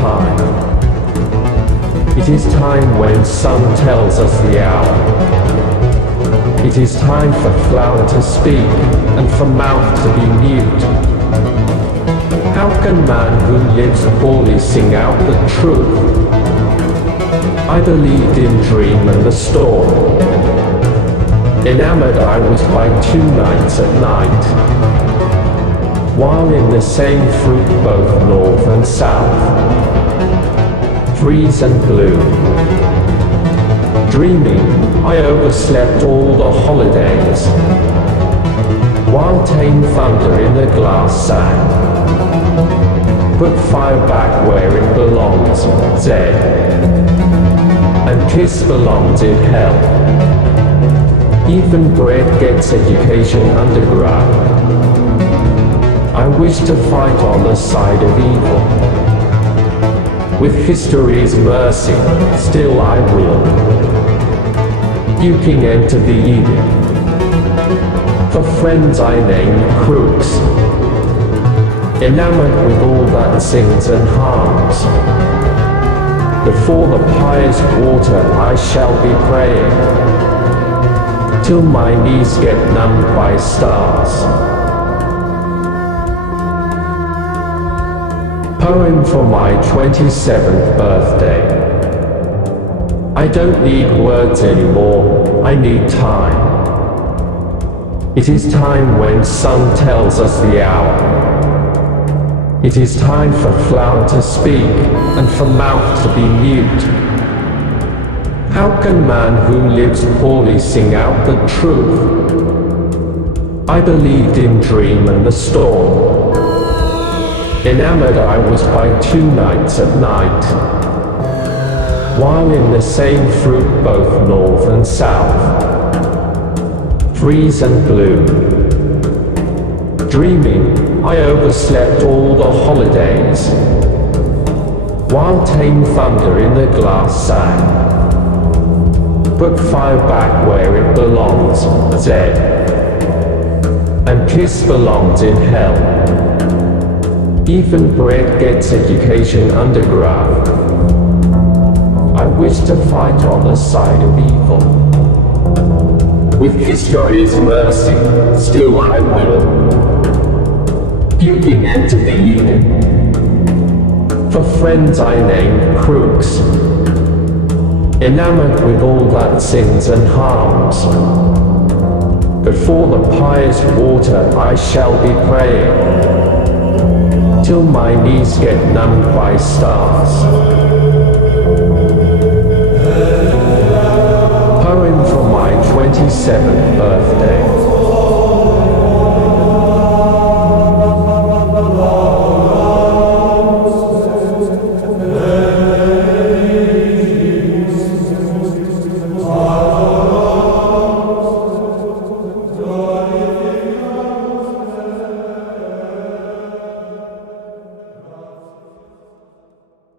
time. It is time when sun tells us the hour. It is time for flower to speak and for mouth to be mute. How can man who lives poorly sing out the truth? I believed in dream and the storm. Enamored I was by 2 nights at night, while in the same fruit both north and south, freeze and bloom. Dreaming, I overslept all the holidays, while tame thunder in the glass sang. Put fire back where it belongs, Z, and kiss belongs in hell. Even bread gets education underground. I wish to fight on the side of evil. With history's mercy, still I will. You can enter the Eden. For friends I name crooks, enamored with all that sings and harms. Before the pious water I shall be praying, till my knees get numbed by stars. Poem for my 27th birthday. I don't need words anymore, I need time. It is time when sun tells us the hour. It is time for flower to speak and for mouth to be mute. How can man who lives poorly sing out the truth? I believed in dream and the storm. Enamored I was by 2 nights at night, while in the same fruit both north and south, freeze and bloom. Dreaming, I overslept all the holidays, while tame thunder in the glass sang. Put fire back where it belongs, Z, and kiss belongs in hell. Even bread gets education underground. I wish to fight on the side of evil. With history's mercy, still I will. You can enter the Eden. For friends I name crooks, enamored with all that sins and harms. Before the pious water I shall be praying, till my knees get numbed by stars. Poem for my 27th birthday.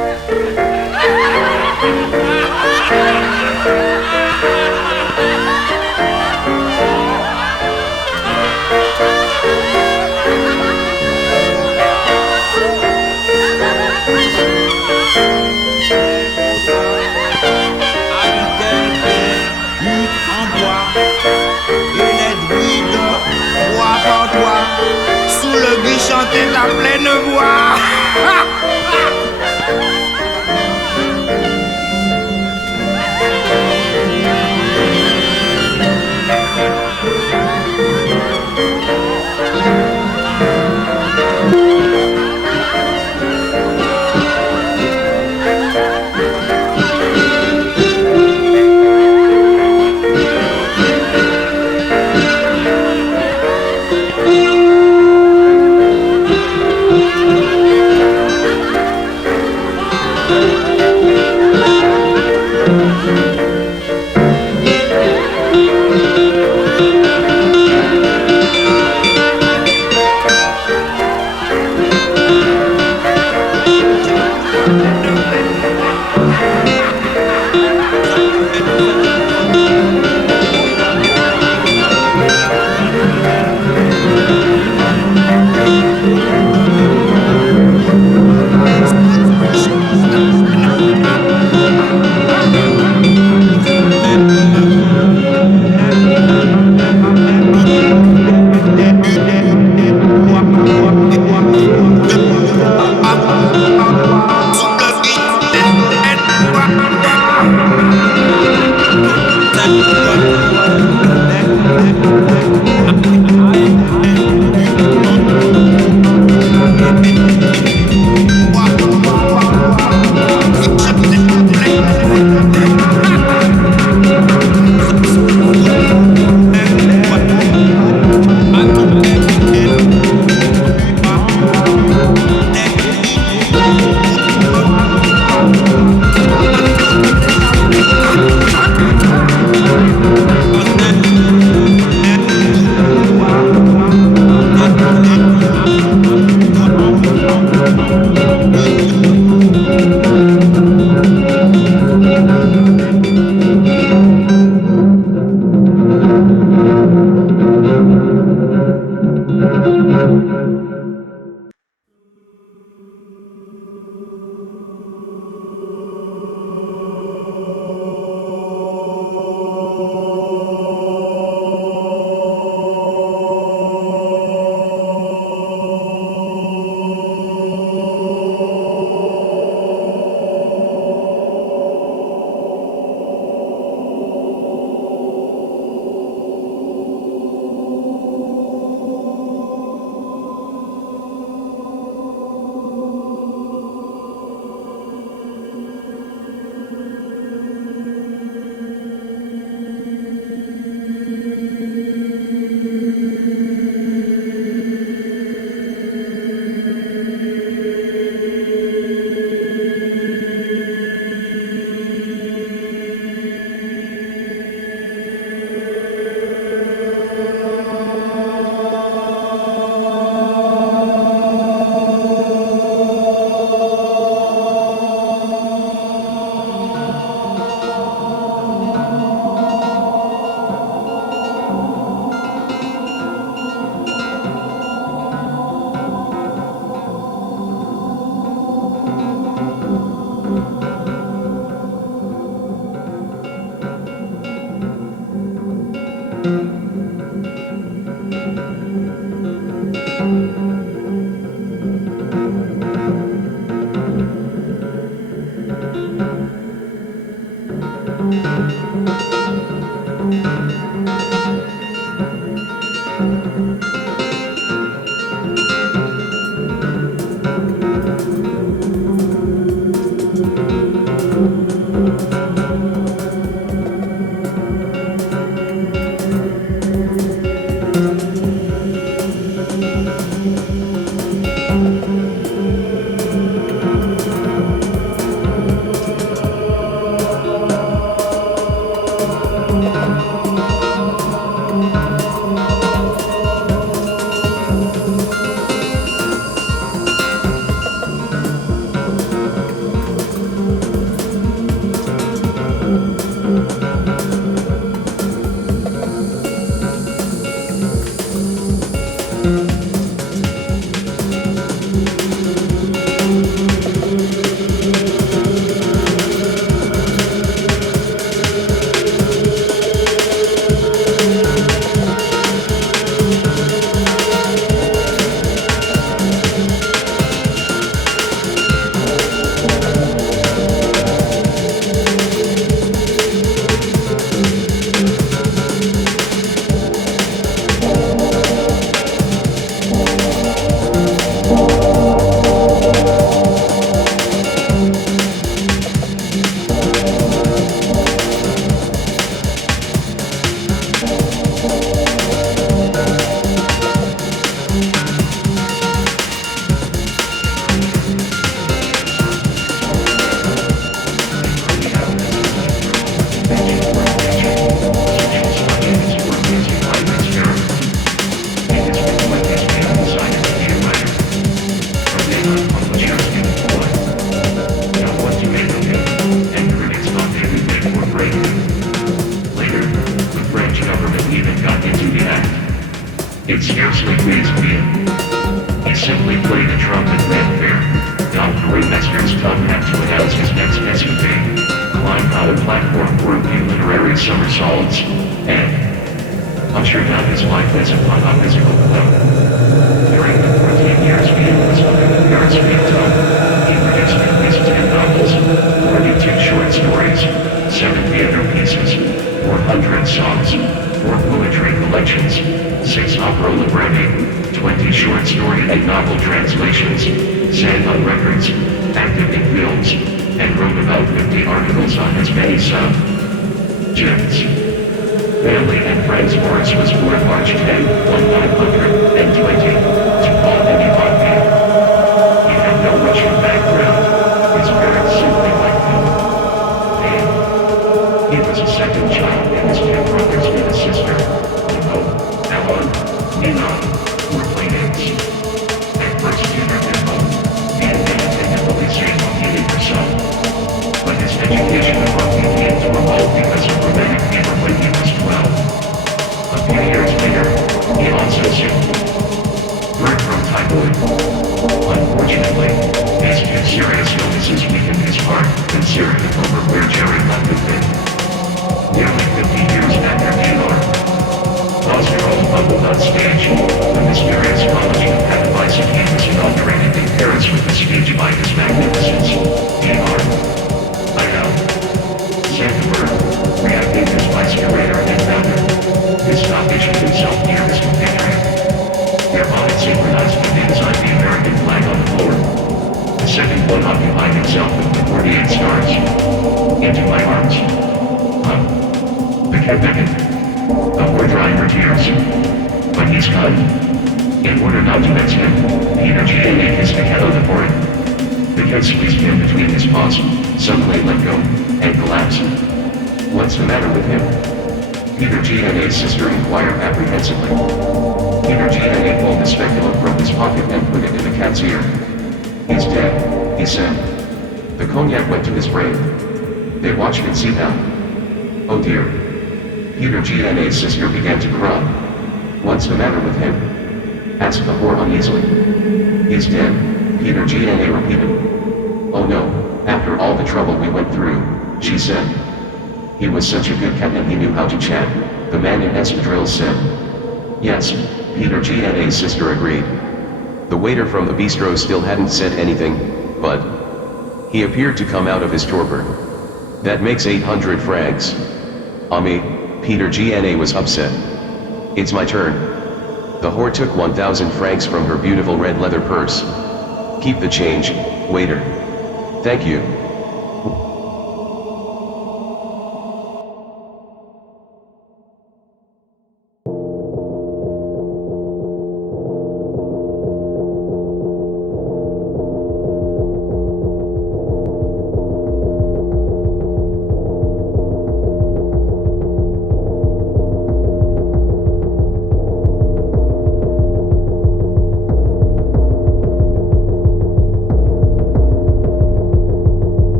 scarcely phased me. He simply played a trumpet fanfare, donned the ringmaster's top hat to announce his next escapade, climbed on a platform for a few literary somersaults, and ushered out his life as upon a physical club. During the 14 years Vian was under the Paris Tone, he produced at least 10 novels, 42 short stories, 7 theater pieces, 400 songs, 4 poetry collections, 6 opera libretti, 20 short story and novel translations, sang on records, acted in films, and wrote about 50 articles on his many subjects. Family and friends. Morris was born March 10, 1920, to Paul and Yvonne Vian. He had no Russian background. His parents simply liked him. He was a second child and his 10 brothers and a sister. Nicole, Alan, Nina, were playmates. At first Peter Nicole, Vian didn't believe on healing herself. But his education abruptly came to a halt because of rheumatic fever when he was 12. A few years later, he also suffered from typhoid. Unfortunately, these 2 serious illnesses weakened his heart, and Syria took over where Jerry left it been. Nearly 50 years after Dior, Oscar bubbled on stage, the mysterious college of Catavicity was inaugurated in Paris with a speech by His Magnificence, Dior. I know. Sanford, reacting as vice curator and founder. His stock issued himself near his compatriot. Their bodies synchronized with the design of the American flag on the floor. The second one occupied himself with the 48 stars. Into my arms. The cat beckoned. We're drying her tears. But he's kind. In order not to vex him, Peter G.A. kissed the cat on the forehead. The cat squeezed him between his paws, suddenly let go, and collapsed. What's the matter with him? Peter G.A.'s sister inquired apprehensively. Peter G.A. pulled the speculum from his pocket and put it in the cat's ear. He's dead, he said. The cognac went to his brain. They watched it seep out. Oh dear. Peter G.A.'s sister began to cry. What's the matter with him? Asked the whore uneasily. He's dead, Peter G.A. repeated. Oh no, after all the trouble we went through, she said. He was such a good cat and he knew how to chat, the man in espadrilles said. Yes, Peter G.A.'s sister agreed. The waiter from the bistro still hadn't said anything, but he appeared to come out of his torpor. That makes 800 francs. Ami, Peter G.A. was upset. It's my turn. The whore took 1,000 francs from her beautiful red leather purse. Keep the change, waiter. Thank you.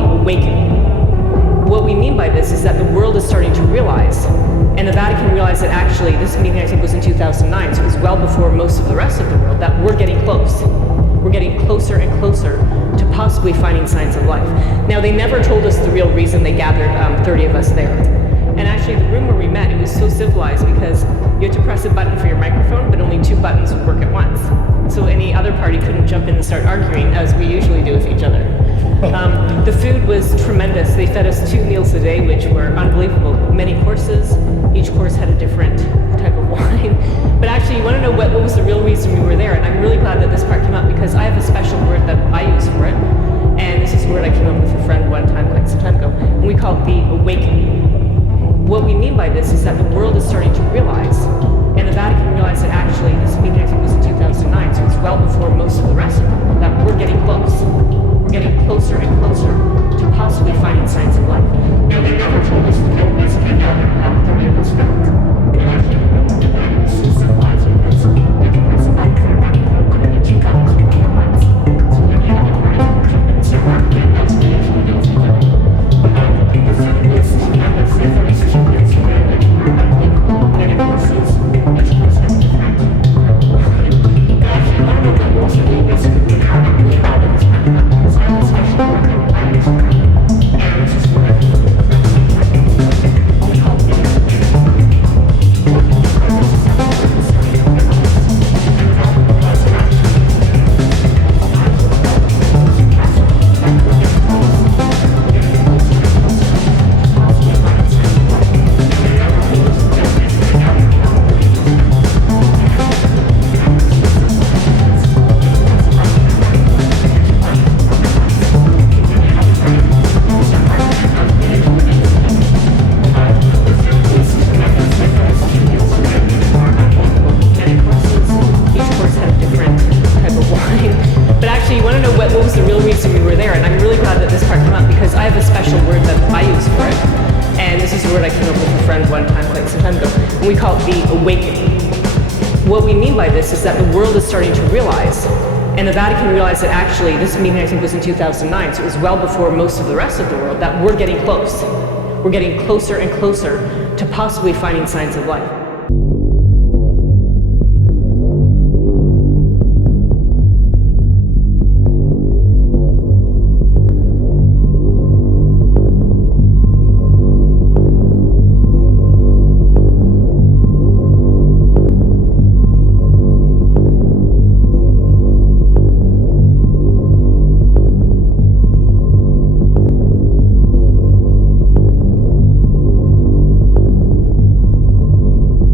awakening. What we mean by this is that the world is starting to realize, and the Vatican realized that actually, this meeting I think was in 2009, so it was well before most of the rest of the world, that we're getting close. We're getting closer and closer to possibly finding signs of life. Now, they never told us the real reason they gathered 30 of us there. And actually, the room where we met, it was so civilized because you had to press a button for your microphone, but only 2 buttons would work at once. So any other party couldn't jump in and start arguing, as we usually do with each other. The food was tremendous. They fed us 2 meals a day, which were unbelievable. Many courses. Each course had a different type of wine. But actually, you want to know what was the real reason we were there? And I'm really glad that this part came up because I have a special word that I use for it. And this is a word I came up with a friend one time, quite some time ago. And we call it the awakening. What we mean by this is that the world is starting to realize, and the Vatican realized that actually, this meeting I think was in 2009, so it's well before most of the rest of the world, that we're getting close. We're getting closer and closer to possibly finding signs of life. Now, they never told us the real reason they gathered how 30 of us met. But actually, this is civilizing. It's like community comes from the lights. So then you have to it's a hard thing. That's what we usually do with each other. The food was tremendous. They fed us 2 meals a day. Many courses. Each course had a different. Actually, I don't know what was the real reason we gathered how it was meant. Because I have a special word that I use for it. And this is what I do. We call it the awakening. What we mean by this is that the world is starting to realize, and the Vatican realized that actually, this meeting I think was in 2009, so it was well before most of the rest of the world, that we're getting close. We're getting closer and closer to possibly finding signs of life.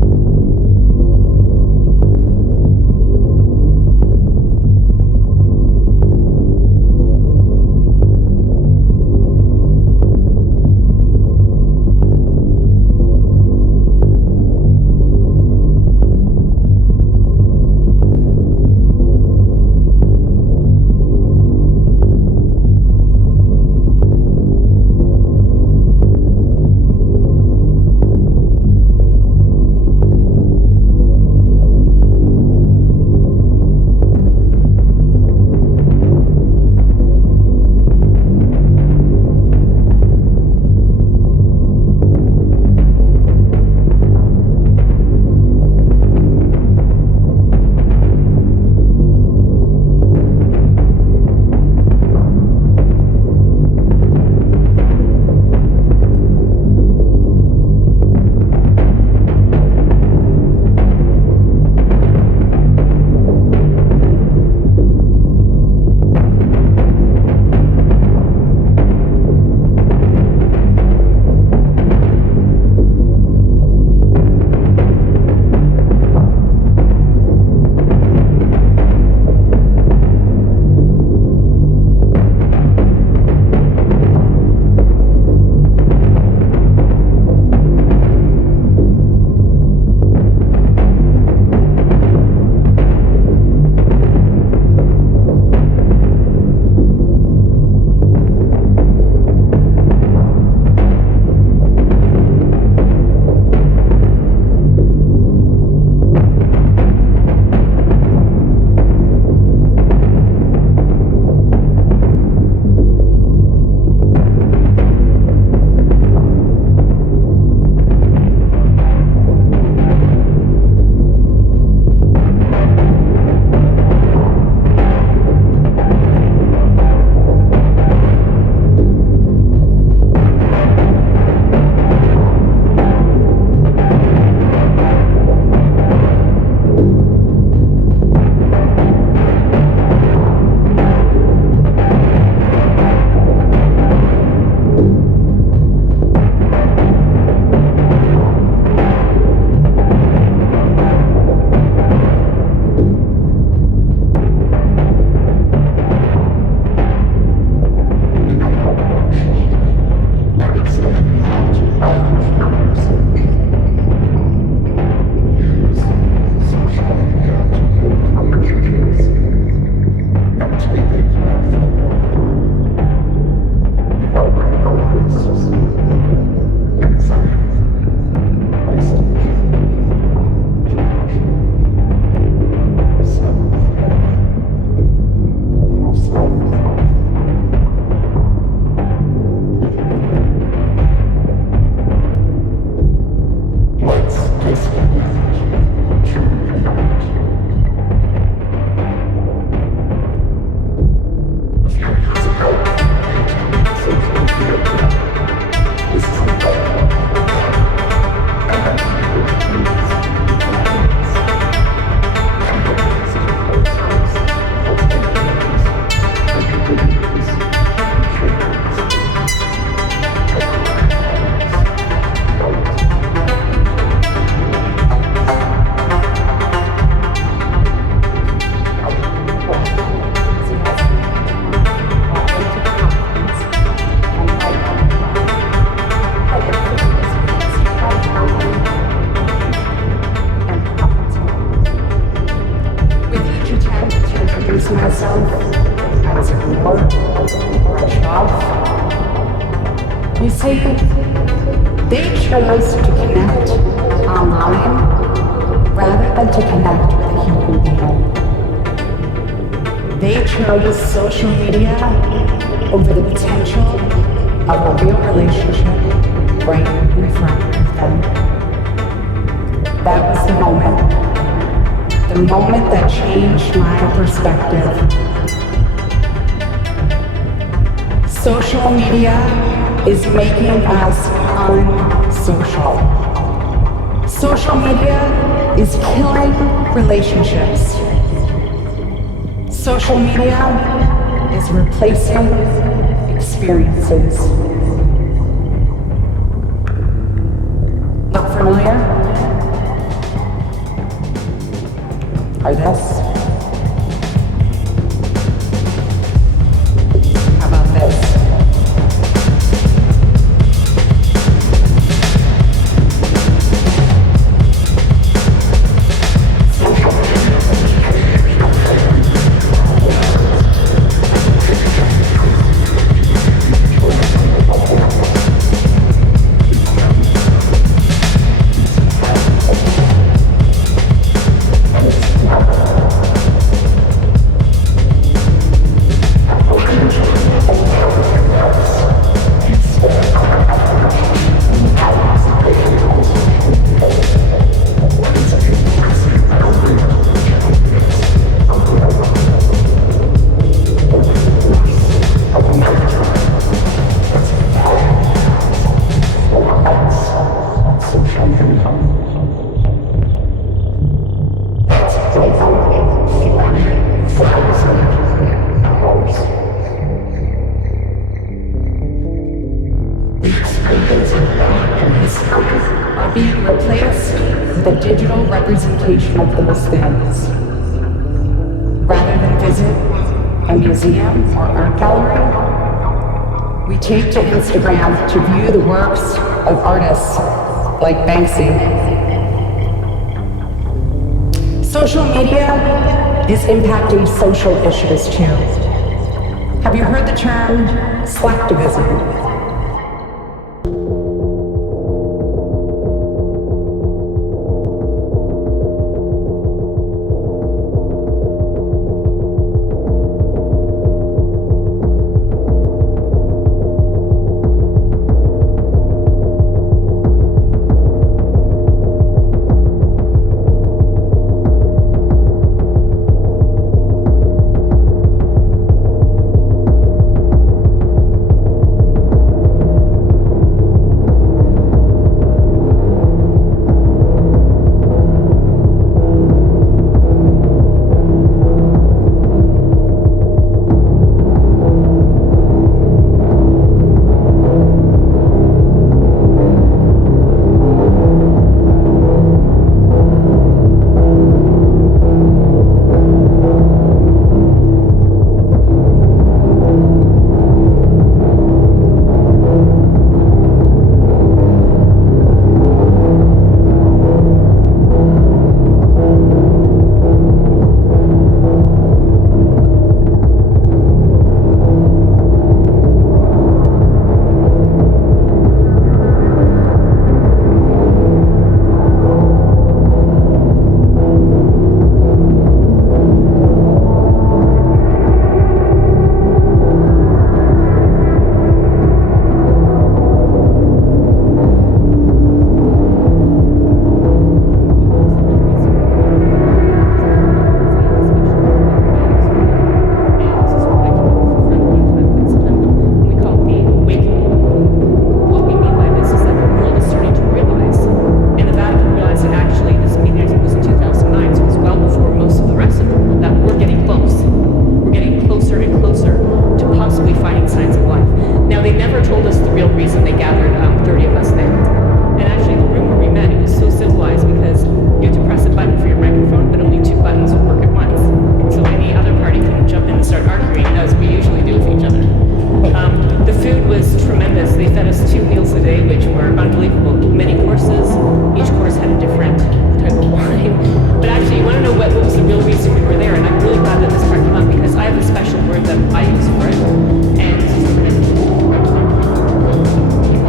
You see, they chose to connect online rather than to connect with a human being. They chose social media over the potential of a real relationship right in front of them. That was the moment that changed my perspective. Social media is making us unsocial. Social media is killing relationships. Social media is replacing experiences. Look familiar? Or this? How about this? Are being replaced with a digital representation of those things. Rather than visit a museum or art gallery, we take to Instagram to view the works of artists like Banksy. Social media is impacting social issues too. Have you heard the term slacktivism?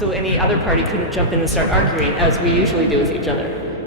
So any other party couldn't jump in and start arguing, as we usually do with each other.